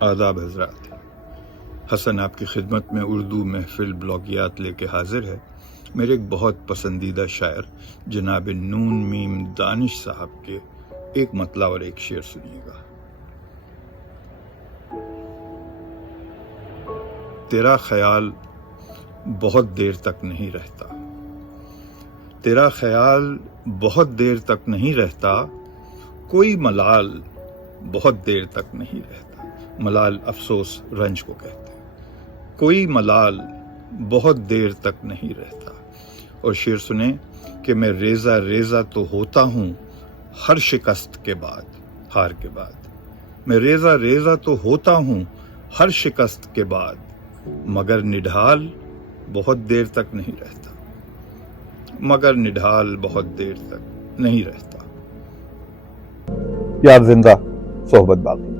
آداب حضرات، حسن آپ کی خدمت میں اردو محفل بلاگیات لے کے حاضر ہے۔ میرے ایک بہت پسندیدہ شاعر جناب نون میم دانش صاحب کے ایک مطلع اور ایک شعر سنیے گا۔ تیرا خیال بہت دیر تک نہیں رہتا، تیرا خیال بہت دیر تک نہیں رہتا، کوئی ملال بہت دیر تک نہیں رہتا۔ ملال افسوس رنج کو کہتے ہیں۔ کوئی ملال بہت دیر تک نہیں رہتا۔ اور شعر سنیں کہ میں ریزہ ریزہ تو ہوتا ہوں ہر شکست کے بعد، ہار کے بعد۔ میں ریزہ ریزہ تو ہوتا ہوں ہر شکست کے بعد، مگر نڈھال بہت دیر تک نہیں رہتا، مگر نڈھال بہت دیر تک نہیں رہتا۔ یار زندہ صحبت باقی۔